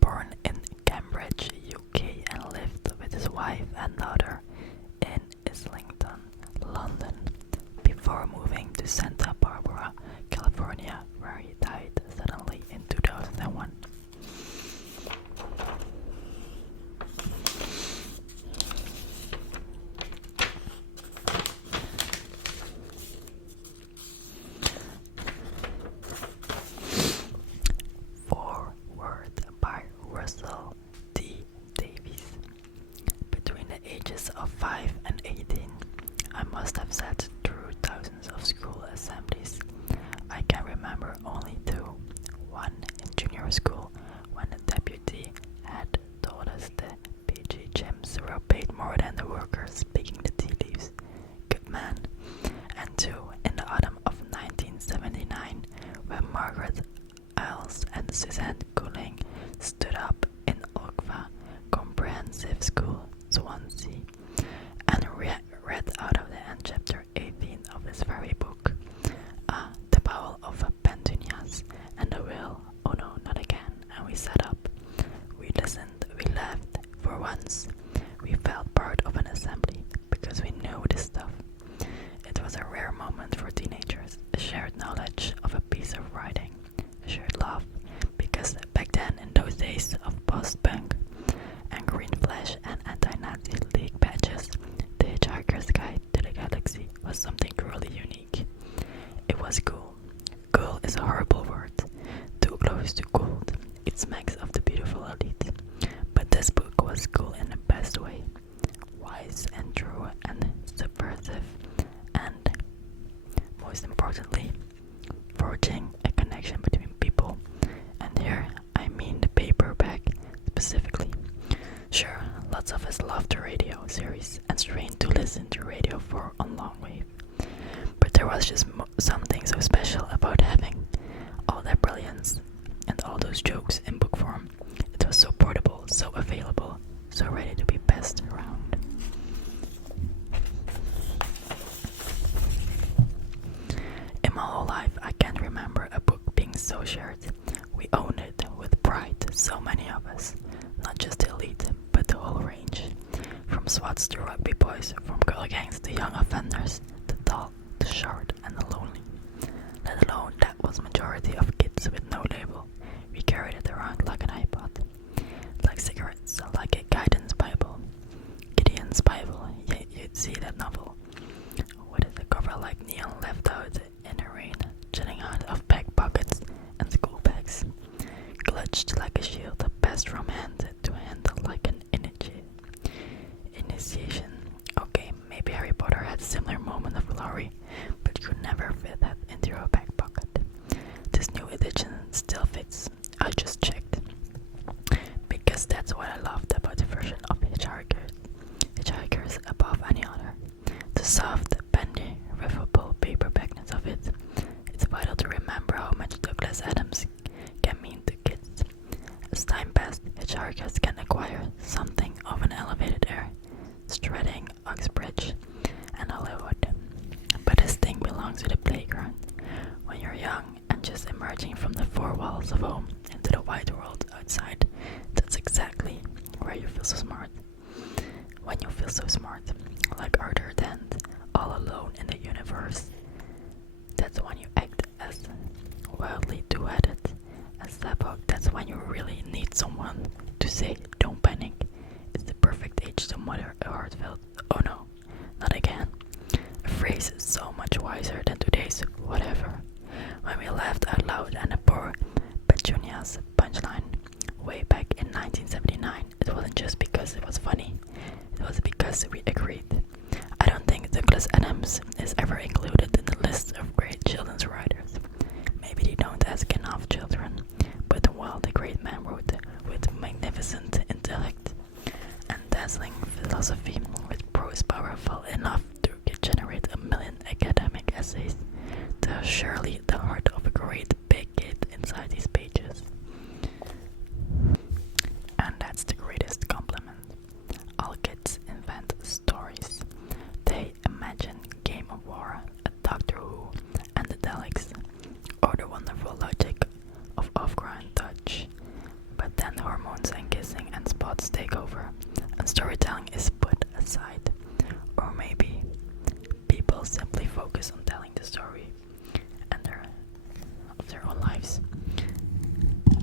born in Cambridge, UK, and lived with his wife and daughter in Islington, London, before moving to Santa Barbara, California, where he died suddenly in 2001. Foreword by Russell T. Davies. Between the ages of 5 and 18, I must have sat through thousands of school assemblies. I can remember only two. One in junior school, when the deputy had told us the PG gyms were paid more than the workers speaking the tea leaves. Good man. And two in the autumn of 1979, when Margaret Iles and Suzanne Cooling stood up in Olkva Comprehensive School, Swansea, and read out of the end chapter 18 of his very book, The Bowel of Petunias, and the will, oh no, not again, and we sat up. We listened, we laughed. For once, we felt part of an assembly, because we knew this stuff. It was a rare moment for teenagers, a shared knowledge of a piece of writing, a shared laugh, because back then, in those days of post-punk and green flash and anti-Nazi league badges, the Hitchhiker's Guide to the Galaxy was something truly unique. It was cool. Cool is a horrible word, too close to gold. It smacks of the beautiful elite. But this book was cool in the best way. Wise and true and subversive, and most importantly, forging a connection between people. And here I mean the paperback specifically. Sure, lots of us love the radio series and strained to listen to radio for on long wave. But there was just something so special about having all that brilliance and all those jokes in book form. It was so portable, so available, so ready to be passed around. In my whole life, I can't remember a book being so shared. We owned it with pride, so many of us. Not just the elite, but the whole range. From SWATs to rugby boys, from girl gangs to young offenders, the tall, the short, and the lonely. Let alone that was majority of kids with no label. We carried it around like an iPod. Like cigarettes, like a guidance Bible. Gideon's Bible, yeah, you'd see that novel. With the cover like neon left out in the rain, jutting out of back pockets and school bags. Clutched like a shield, passed from hand to hand like an initiation. Okay, maybe Harry Potter had a similar moment of glory, but you could never fit that into your back pocket. This new edition still fits. I just checked. Because that's what I loved about the version of Hitchhikers above any other. The soft, bendy, riffable paperbackness of it. It's vital to remember how much Douglas Adams can mean to kids. As time passed, Hitchhikers can acquire something of an elevated air, strutting Uxbridge and Hollywood. But this thing belongs to the playground. When you're young and just emerging from the four walls of home into the wide world outside, that's exactly where you feel so smart. When you feel so smart, like Arthur Dent, all alone in the universe, that's when you act as wildly two-headed as Slavok. That's when you really need someone to say, don't panic. It's the perfect age to mutter a heartfelt, oh no, not again. A phrase so much wiser than today's whatever. When we laughed out loud and the poor Petunias punchline way back in 1979, it wasn't just because it was funny, it was because we agreed. I don't think Douglas Adams is ever included in the list of great children's writers. Maybe they don't ask enough children, but while the great man wrote with magnificent intellect and dazzling philosophy, with prose powerful enough to generate a million academic essays, there's surely the heart of a great big kid inside these pages. And that's the greatest compliment. All kids invent stories. They imagine Game of War phones and kissing and spots take over, and storytelling is put aside. Or maybe people simply focus on telling the story and of their own lives.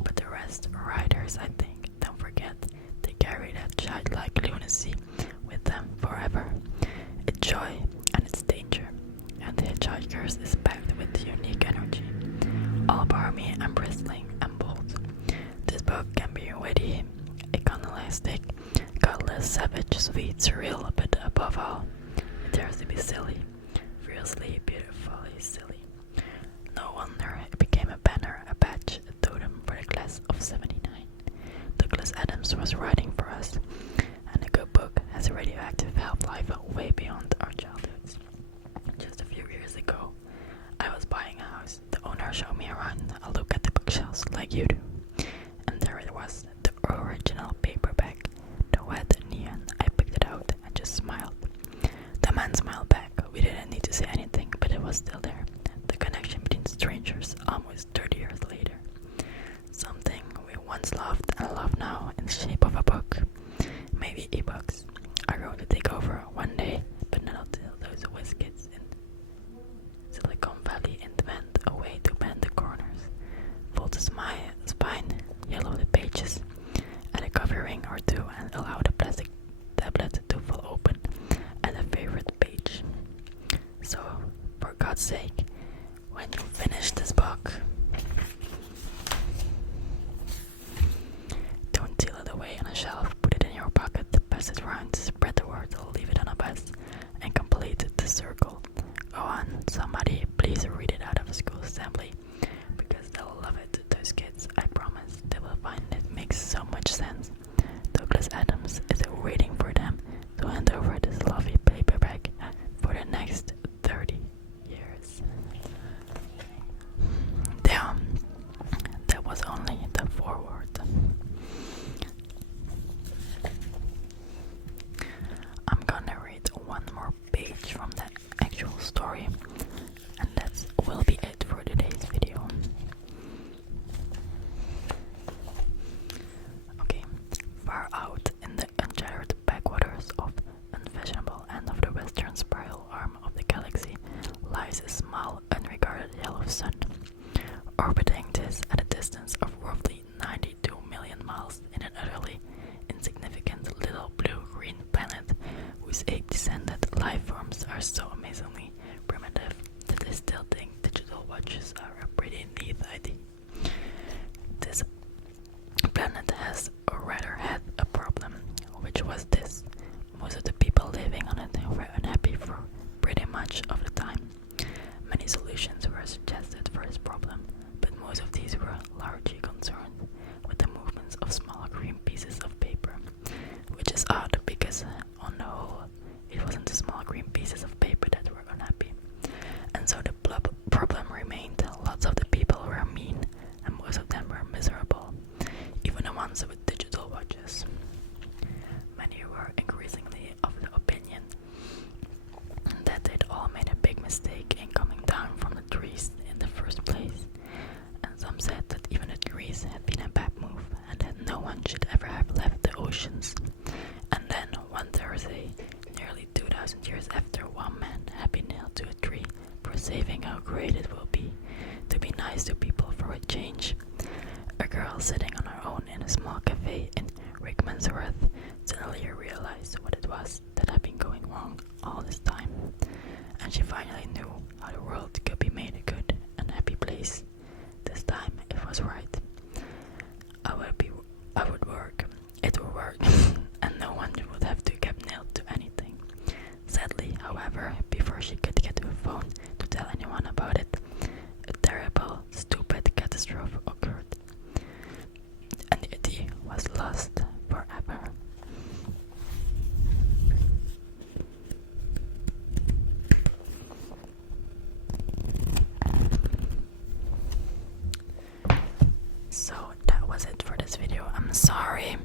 But the rest, writers, I think, don't forget, they carry that childlike lunacy with them forever. It's joy and it's danger, and the Hitchhikers is packed with unique energy, all barmy and bristling and bold. This book can be witty, iconoclastic, godless, savage, sweet, surreal, but above all, it dares to be silly, fiercely, beautifully silly. No wonder it became a banner, a badge, a totem for the class of '79. Douglas Adams was writing for us, and a good book has a radioactive half-life way beyond our childhoods. Just a few years ago, I was buying a house. The owner showed me around. I look at the bookshelves like you do, and there it was, the original paperback, the wet neon. I picked it out and just smiled. The man smiled back. We didn't need to say anything, but it was still there. The connection between strangers almost 30 years later. Something we once loved and love now in the shape of a book. Maybe ebooks are going to take over one day, but not until those whiz kids in Silicon Valley invent a way to bend the corners, fold the spine, yellow the pages, add a covering or two, and allow the plastic tablet to fall open at a favorite page. So, for God's sake, when you finish this book, don't seal it away on a shelf, put it in your pocket, pass it around, spread the word, leave it on a bus, and complete the circle. Go on, somebody, please read it out of a school assembly, because they'll love it, those kids, I promise. They will find it makes so much sense. Douglas Adams is waiting for them to hand over this lovely paperback for the next 30 years. Damn, that was only the foreword. I'm gonna read one more page from the actual story, and that will be it for today's video. Okay, far out in the uncharted backwaters of unfashionable end of the western spiral arm of the galaxy lies a small, unregarded yellow sun. Orbiting this at a distance of roughly 92 million miles in an utterly insignificant little blue-green planet whose ape-descended life forms are so amazingly primitive that they still think digital watches are a pretty neat idea. This planet has, or rather had, a problem, which was this. Most of the people living on it were unhappy for pretty much of the time. Many solutions were suggested for this problem, but most of these were largely concerned with the movements of small green pieces of paper, which is odd because, on the whole, it wasn't the small green pieces of paper that were unhappy. And so the problem remained. Lots of the people were mean, and most of them were miserable, even the ones with digital watches. Many were increasingly of the opinion that they'd all made a big mistake in coming down from the trees in the first place, and some said that even the trees had been a bad move, and that no one should ever have left the oceans. And then, one Thursday, nearly 2,000 years after, one man had been nailed to a tree for saving how great it will be to be nice to people for a change. A girl sitting on her own in a small cafe in Rickmansworth suddenly realized what it was that had been going wrong all this time, and she finally knew how the world could be made a good and happy place. This time it was right. I would work. It would work, and no one would have to get nailed to anything. Sadly, however, before she could get to a phone to tell anyone about it, a terrible, stupid catastrophe occurred, and the idea was lost forever. So that was it for this video. I'm sorry